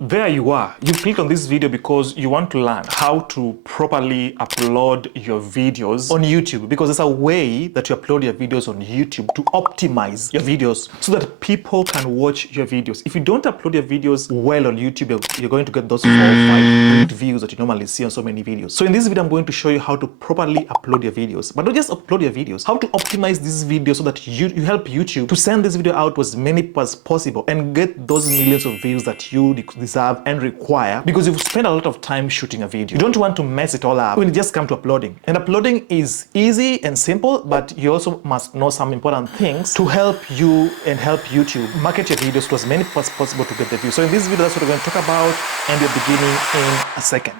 There you are. You clicked on this video because you want to learn how to properly upload your videos on YouTube, because there's a way that you upload your videos on YouTube to optimize your videos so that people can watch your videos. If you don't upload your videos well on YouTube, you're going to get those 4 or 5 views that you normally see on so many videos. So in this video, I'm going to show you how to properly upload your videos, but not just upload your videos, how to optimize this video so that you help YouTube to send this video out to as many as possible and get those millions of views that you deserve and require, because you've spent a lot of time shooting a video. You don't want to mess it all up when you just come to uploading. And uploading is easy and simple, but you also must know some important things to help you and help YouTube market your videos to as many as possible to get the views. So in this video, that's what we're going to talk about, and we're beginning in a second.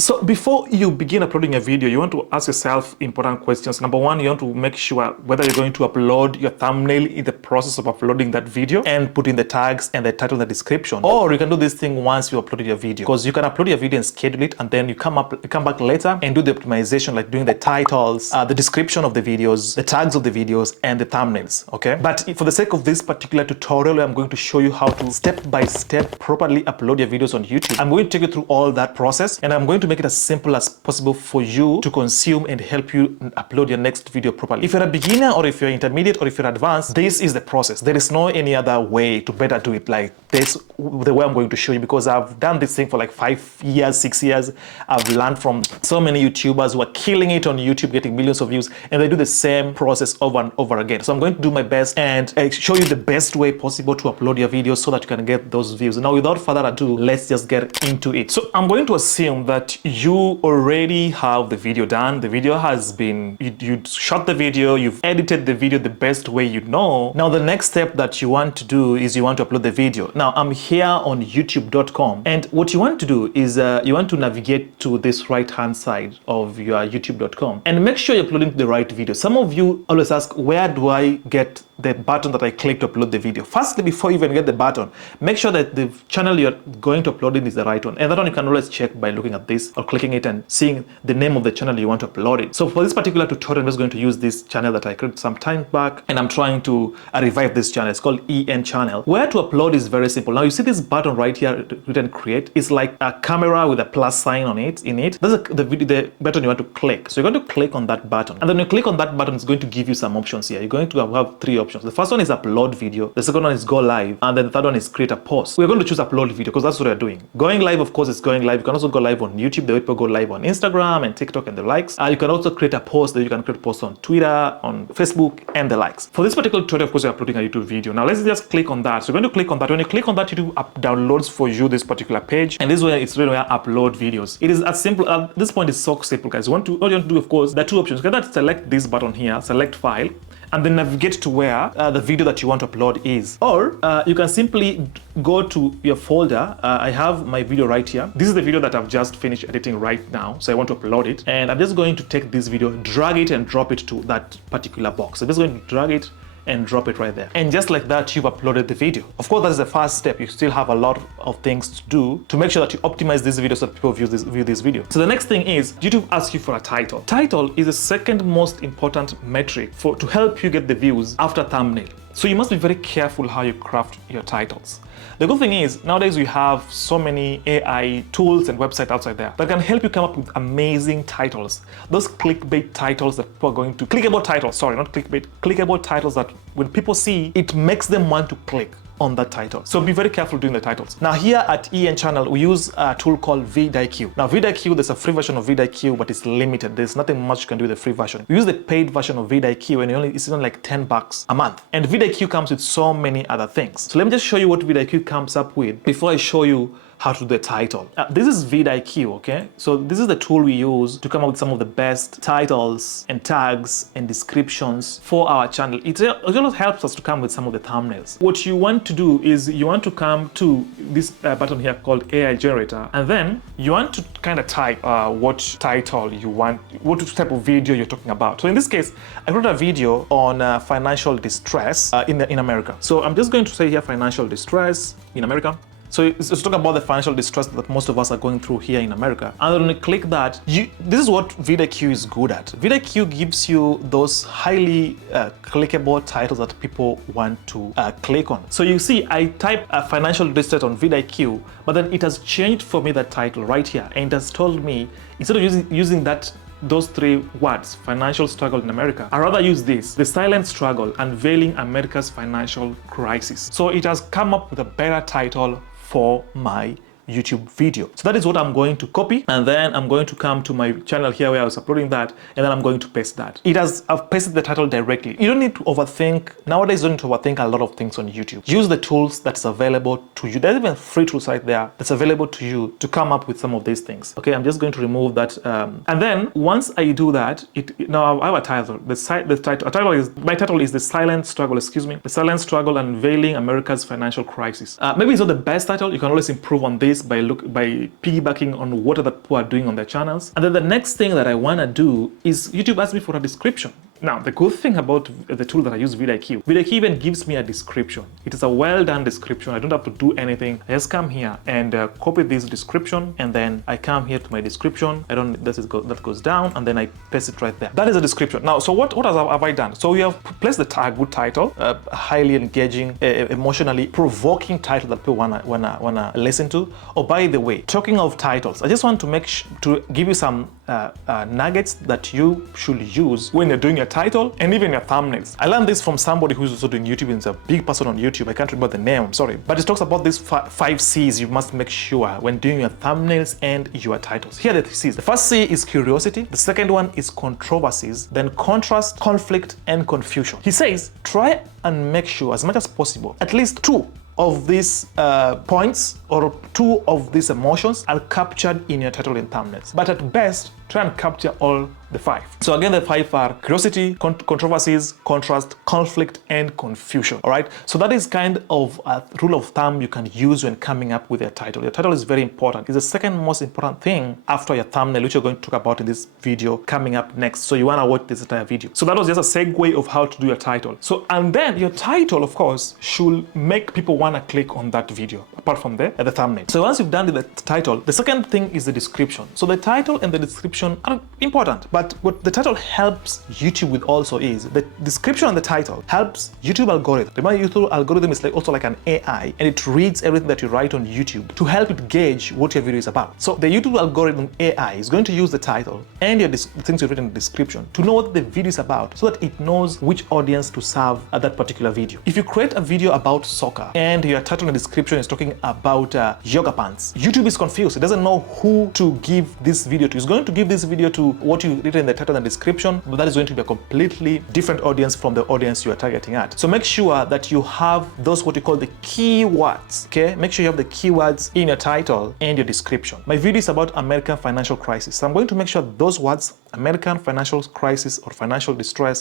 So before you begin uploading a video, you want to ask yourself important questions. Number one, you want to make sure whether you're going to upload your thumbnail in the process of uploading that video and put in the tags and the title and the description. Or you can do this thing once you uploaded your video, because you can upload your video and schedule it, and then you come back later and do the optimization, like doing the titles, the description of the videos, the tags of the videos, and the thumbnails, okay? But for the sake of this particular tutorial, I'm going to show you how to step by step properly upload your videos on YouTube. I'm going to take you through all that process, and I'm going to make it as simple as possible for you to consume and help you upload your next video properly. If you're a beginner, or if you're intermediate, or if you're advanced, this is the process. There is no any other way to better do it like this, the way I'm going to show you, because I've done this thing for like 5 years, 6 years. I've learned from so many YouTubers who are killing it on YouTube, getting millions of views, and they do the same process over and over again. So I'm going to do my best and show you the best way possible to upload your videos so that you can get those views. Now, without further ado, let's just get into it. So I'm going to assume that you already have the video done. The video has been, you shot the video, you've edited the video the best way you know. Now, the next step that you want to do is you want to upload the video. Now, I'm here on youtube.com, and what you want to do is you want to navigate to this right-hand side of your youtube.com and make sure you're uploading the right video. Some of you always ask, where do I get the button that I click to upload the video? Firstly, before you even get the button, make sure that the channel you're going to upload in is the right one. And that one you can always check by looking at this or clicking it and seeing the name of the channel you want to upload it. So for this particular tutorial, I'm just going to use this channel that I created some time back, and I'm trying to revive this channel. It's called EN channel. Where to upload is very simple. Now you see this button right here written create. It's like a camera with a plus sign on it. That's the button you want to click. So you're going to click on that button, and then you click on that button, it's going to give you some options here. You're going to have 3 options. The first one is upload video, the second one is go live, and then the third one is create a post. We're going to choose upload video because that's what we're doing. Going live, of course, is going live. You can also go live on YouTube, the way people go live on Instagram and TikTok and the likes. You can also create a post, that you can create a post on Twitter, on Facebook, and the likes. For this particular tutorial, of course, you're uploading a YouTube video. Now let's just click on that. So you're going to click on that. When you click on that, YouTube downloads for you this particular page, and this is where it's really where upload videos. It is as simple. At this point, it's so simple, guys. All you want to do, of course, there are 2 options. You can select this button here, select file, and then navigate to where the video that you want to upload is. Or you can simply go to your folder. I have my video right here. This is the video that I've just finished editing right now, so I want to upload it. And I'm just going to take this video, drag it, and drop it to that particular box. So I'm just going to drag it and drop it right there. And just like that, you've uploaded the video. Of course, that is the first step. You still have a lot of things to do to make sure that you optimize this video so that people view this video. So the next thing is YouTube asks you for a title. Title is the second most important metric to help you get the views after thumbnail. So you must be very careful how you craft your titles. The good thing is, nowadays we have so many AI tools and websites outside there that can help you come up with amazing titles. Those clickbait titles that people are going to, clickable titles, sorry, not clickbait, clickable titles that when people see, it makes them want to click on that title. So be very careful doing the titles. Now here at EN channel, we use a tool called vidIQ. Now vidIQ, there's a free version of vidIQ, but it's limited. There's nothing much you can do with the free version. We use the paid version of vidIQ, and it's only like $10 a month. And vidIQ comes with so many other things. So let me just show you what vidIQ comes up with before I show you how to do the title. This is vidIQ, okay? So this is the tool we use to come up with some of the best titles and tags and descriptions for our channel. It also helps us to come with some of the thumbnails. What you want to do is you want to come to this button here called AI generator, and then you want to kind of type what title you want, what type of video you're talking about. So in this case, I wrote a video on financial distress in America. So I'm just going to say here financial distress in America. So it's talking about the financial distress that most of us are going through here in America. And when you click that, this is what vidIQ is good at. vidIQ gives you those highly clickable titles that people want to click on. So you see, I type a financial distress on vidIQ, but then it has changed for me that title right here, and it has told me instead of using those 3 words, financial struggle in America, I rather use this, the silent struggle, unveiling America's financial crisis. So it has come up with a better title for my YouTube video. So that is what I'm going to copy, and then I'm going to come to my channel here where I was uploading that, and then I'm going to paste that. I've pasted the title directly. You don't need to overthink. Nowadays, you don't need to overthink a lot of things on YouTube. Use the tools that's available to you. There's even free tools right there that's available to you to come up with some of these things. Okay, I'm just going to remove that. And then once I do that, now I have a title. My title is The Silent Struggle, The Silent Struggle Unveiling America's Financial Crisis. Maybe it's not the best title. You can always improve on this by piggybacking on what other people are doing on their channels. And then the next thing that I want to do is YouTube asked me for a description. Now, the good thing about the tool that I use, vidIQ even gives me a description. It is a well-done description. I don't have to do anything. I just come here and copy this description, and then I come here to my description. That goes down, and then I paste it right there. That is a description. Now, so what have I done? So we have placed the tag, good title, highly engaging, emotionally provoking title that people wanna listen to. Oh, by the way, talking of titles, I just want to give you some nuggets that you should use when you're doing your title and even your thumbnails. I learned this from somebody who's also doing YouTube and is a big person on YouTube. I can't remember the name, I'm sorry. But it talks about these 5 C's you must make sure when doing your thumbnails and your titles. Here are the C's. The first C is curiosity. The second one is controversies. Then contrast, conflict, and confusion. He says, try and make sure as much as possible, at least 2 of these points or 2 of these emotions are captured in your title and thumbnails. But at best, try and capture all the 5. So again, the 5 are curiosity, controversies, contrast, conflict, and confusion. All right. So that is kind of a rule of thumb you can use when coming up with your title. Your title is very important. It's the second most important thing after your thumbnail, which you're going to talk about in this video coming up next. So you want to watch this entire video. So that was just a segue of how to do your title. So, and then your title, of course, should make people want to click on that video, apart from the thumbnail. So once you've done the title, the second thing is the description. So the title and the description are important, but what the title helps YouTube with also is the description and the title helps YouTube algorithm. Remember, YouTube algorithm is also like an AI, and it reads everything that you write on YouTube to help it gauge what your video is about. So the YouTube algorithm AI is going to use the title and your things you've written in the description to know what the video is about, so that it knows which audience to serve at that particular video. If you create a video about soccer and your title and description is talking about yoga pants, YouTube is confused. It doesn't know who to give this video to. It's going to give this video to what you written in the title and description, but that is going to be a completely different audience from the audience you are targeting at. So make sure that you have those what you call the keywords. Okay, make sure you have the keywords in your title and your description. My video is about American financial crisis, so I'm going to make sure those words, American financial crisis or financial distress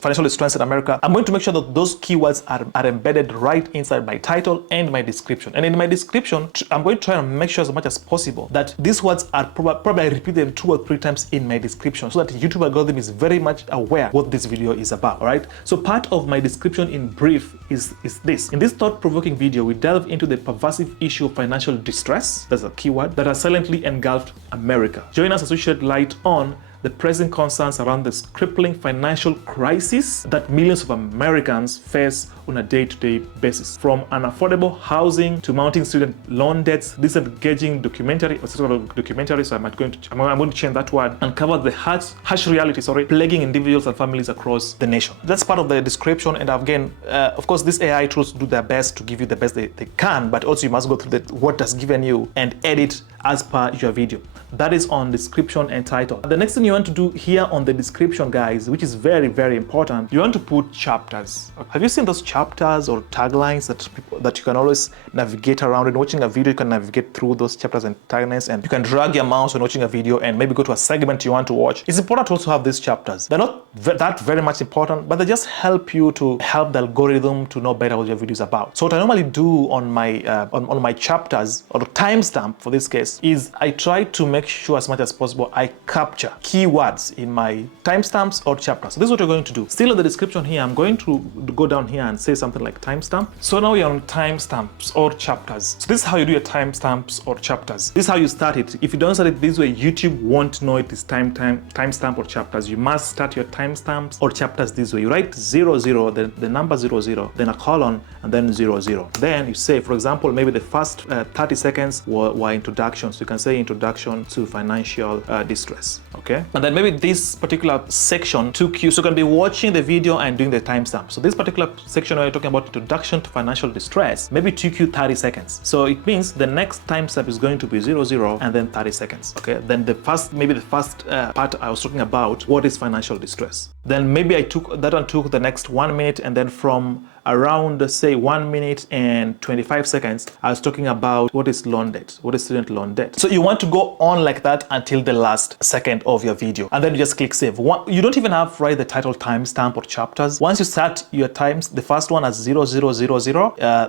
in America, I'm going to make sure that those keywords are embedded right inside my title and my description. And in my description, I'm going to try and make sure as much as possible that these words are probably I repeat them 2 or 3 times in my description, so that YouTube algorithm is very much aware what this video is about. All right. So part of my description in brief is this. In this thought-provoking video, we delve into the pervasive issue of financial distress, that's a keyword, that has silently engulfed America. Join us as we shed light on the present concerns around this crippling financial crisis that millions of Americans face on a day-to-day basis. From unaffordable housing to mounting student loan debts, this engaging documentary, so I'm going to change that word, uncover the harsh reality, plaguing individuals and families across the nation. That's part of the description, and again, of course, these AI tools do their best to give you the best they can, but also you must go through what has given you and edit as per your video. That is on description and title. The next thing you want to do here on the description, guys, which is very, very important, you want to put chapters. Have you seen those chapters or taglines that you can always navigate around? In watching a video, you can navigate through those chapters and taglines, and you can drag your mouse when watching a video and maybe go to a segment you want to watch. It's important to also have these chapters. They're not that very much important, but they just help you to help the algorithm to know better what your video is about. So what I normally do on my chapters, or the timestamp for this case, is I try to make sure as much as possible I capture key keywords in my timestamps or chapters. So this is what you're going to do. Still in the description here, I'm going to go down here and say something like timestamp. So now you're on timestamps or chapters. So this is how you do your timestamps or chapters. This is how you start it. If you don't start it this way, YouTube won't know it is timestamp or chapters. You must start your timestamps or chapters this way. You write 00, the number 00, then a colon, and then 00. Then you say, for example, maybe the first 30 seconds were introductions. You can say introduction to financial distress, okay? And then maybe this particular section took you, so you can be watching the video and doing the timestamp. So this particular section where you're talking about introduction to financial distress, maybe took you 30 seconds. So it means the next timestamp is going to be 00 and then 30 seconds, okay? Then maybe the first part I was talking about, what is financial distress? Then maybe that one took the next 1 minute, and then from around say 1 minute and 25 seconds, I was talking about what is loan debt, what is student loan debt. So you want to go on like that until the last second of your video, and then you just click save. You don't even have to write the title, timestamp, or chapters. Once you start your times, the first one as 0000,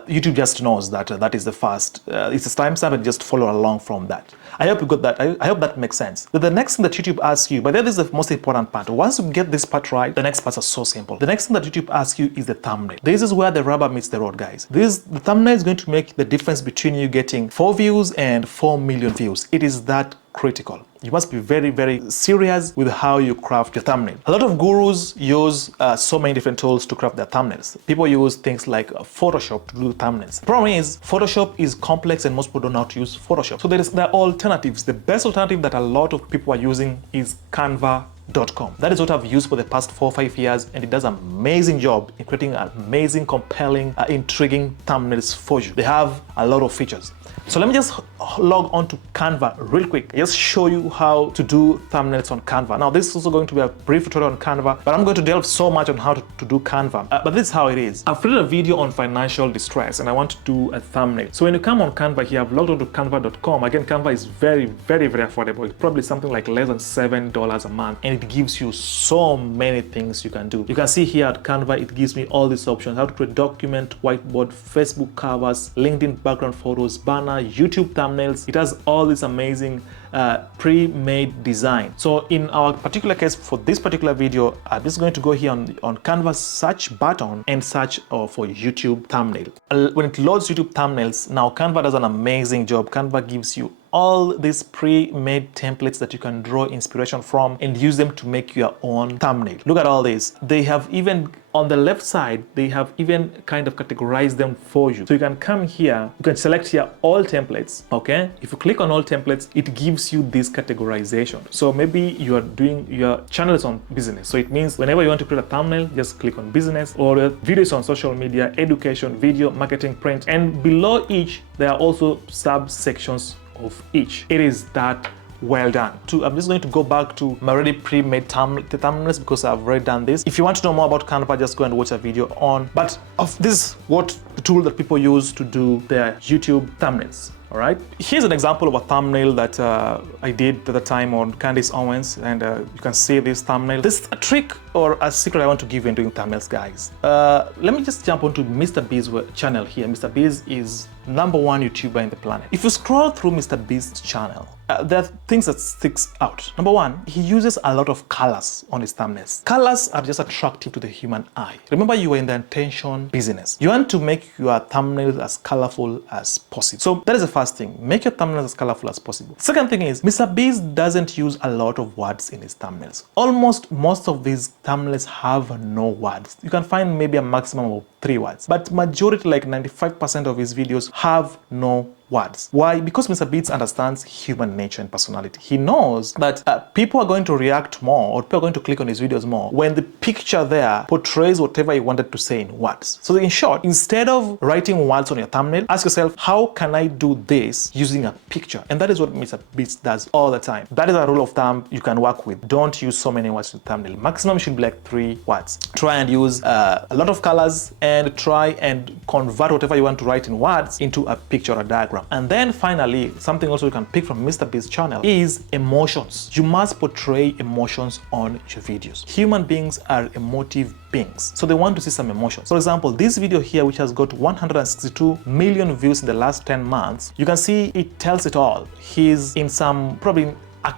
YouTube just knows that that is the first. It's a timestamp, and just follow along from that. I hope you got that. I hope that makes sense. But the next thing that YouTube asks you, but this is the most important part. Once you get this part right, the next parts are so simple. The next thing that YouTube asks you is the thumbnail. This is where the rubber meets the road, guys. The thumbnail is going to make the difference between you getting 4 views and 4 million views. It is that critical. You must be very, very serious with how you craft your thumbnail. A lot of gurus use so many different tools to craft their thumbnails. People use things like Photoshop to do thumbnails. The problem is Photoshop is complex and most people don't know how to use Photoshop. So there are alternatives. The best alternative that a lot of people are using is Canva.com. That is what I've used for the past 4 or 5 years, and it does an amazing job in creating amazing, compelling, intriguing thumbnails for you. They have a lot of features. So let me just log on to Canva real quick. Just show you how to do thumbnails on Canva. Now this is also going to be a brief tutorial on Canva, but I'm going to delve so much on how to do Canva. But this is how it is. I've created a video on financial distress and I want to do a thumbnail. So when you come on Canva here, I've logged on to Canva.com. Again, Canva is very, very, very affordable. It's probably something like less than $7 a month, and it gives you so many things you can do. You can see here at Canva, it gives me all these options: how to create document, whiteboard, Facebook covers, LinkedIn background photos, banner, YouTube thumbnails. It has all this amazing pre-made design. So in our particular case, for this particular video, I'm just going to go here on Canva's search button and search for YouTube thumbnail. When it loads YouTube thumbnails, now Canva does an amazing job. Canva gives you all these pre-made templates that you can draw inspiration from and use them to make your own thumbnail. Look at all this. They have even, on the left side, they have even kind of categorized them for you. So you can come here, you can select here all templates, okay? If you click on all templates, it gives you this categorization. So maybe you are doing your channel is on business. So it means whenever you want to create a thumbnail, just click on business, or videos on social media, education, video, marketing, print, and below each, there are also subsections of each. It is that well done. I'm just going to go back to my already pre-made thumbnails because I've already done this. If you want to know more about Canva, just go and watch a video on. But this is what the tool that people use to do their YouTube thumbnails. All right. Here's an example of a thumbnail that I did at the time on Candace Owens, and you can see this thumbnail. This is a trick or a secret I want to give you in doing thumbnails, guys. Let me just jump onto Mr. B's channel here. Mr. B's is #1 YouTuber in the planet. If you scroll through Mr. B's channel, there are things that sticks out. Number one, he uses a lot of colors on his thumbnails. Colors are just attractive to the human eye. Remember, you are in the attention business. You want to make your thumbnails as colorful as possible. So that is the first thing. Make your thumbnails as colorful as possible. Second thing is, Mr. Beast doesn't use a lot of words in his thumbnails. Almost most of these thumbnails have no words. You can find maybe a maximum of 3 words, but majority, like 95% of his videos, have no words. Why? Because Mr. Beats understands human nature and personality. He knows that people are going to react more, or people are going to click on his videos more when the picture there portrays whatever he wanted to say in words. So in short, instead of writing words on your thumbnail, ask yourself, how can I do this using a picture? And that is what Mr. Beats does all the time. That is a rule of thumb you can work with. Don't use so many words in the thumbnail. Maximum should be like 3 words. Try and use a lot of colors, and try and convert whatever you want to write in words into a picture or a diagram. And then finally, something also you can pick from Mr. Beast's channel is emotions. You must portray emotions on your videos. Human beings are emotive beings, so they want to see some emotions. For example, this video here, which has got 162 million views in the last 10 months, you can see it tells it all. He's in some probably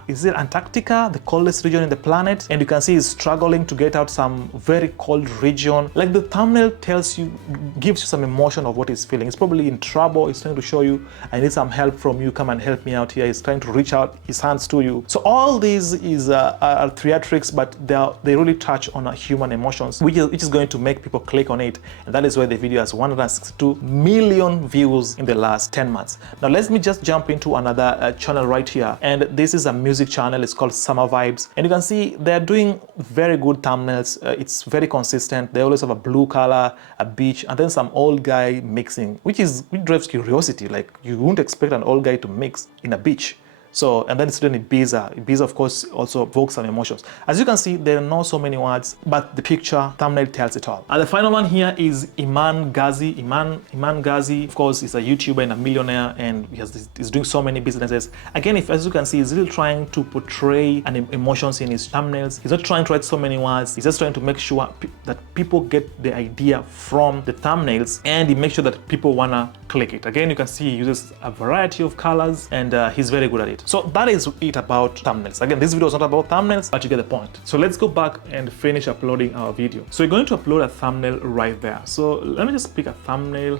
is it Antarctica, the coldest region in the planet? And you can see he's struggling to get out some very cold region. Like the thumbnail tells you, gives you some emotion of what he's feeling. He's probably in trouble. He's trying to show you, I need some help from you. Come and help me out here. He's trying to reach out his hands to you. So all these are theatrics, but they really touch on human emotions, which is going to make people click on it. And that is why the video has 162 million views in the last 10 months. Now let me just jump into another channel right here. And this is a music channel. It's called Summer Vibes. And you can see they're doing very good thumbnails. It's very consistent. They always have a blue color, a beach, and then some old guy mixing, which drives curiosity. Like you wouldn't expect an old guy to mix in a beach. So, and then it's doing Ibiza. Ibiza, of course, also evokes some emotions. As you can see, there are not so many words, but the picture, thumbnail tells it all. And the final one here is Iman Ghazi. Iman Ghazi, of course, is a YouTuber and a millionaire, and he's doing so many businesses. Again, as you can see, he's really trying to portray emotions in his thumbnails. He's not trying to write so many words. He's just trying to make sure that people get the idea from the thumbnails, and he makes sure that people wanna click it. Again, you can see he uses a variety of colors, and he's very good at it. So that is it about thumbnails. Again, this video is not about thumbnails, but you get the point. So let's go back and finish uploading our video. So you're going to upload a thumbnail right there. So let me just pick a thumbnail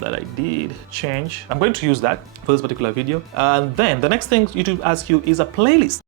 that I did change. I'm going to use that for this particular video. And then the next thing YouTube asks you is a playlist.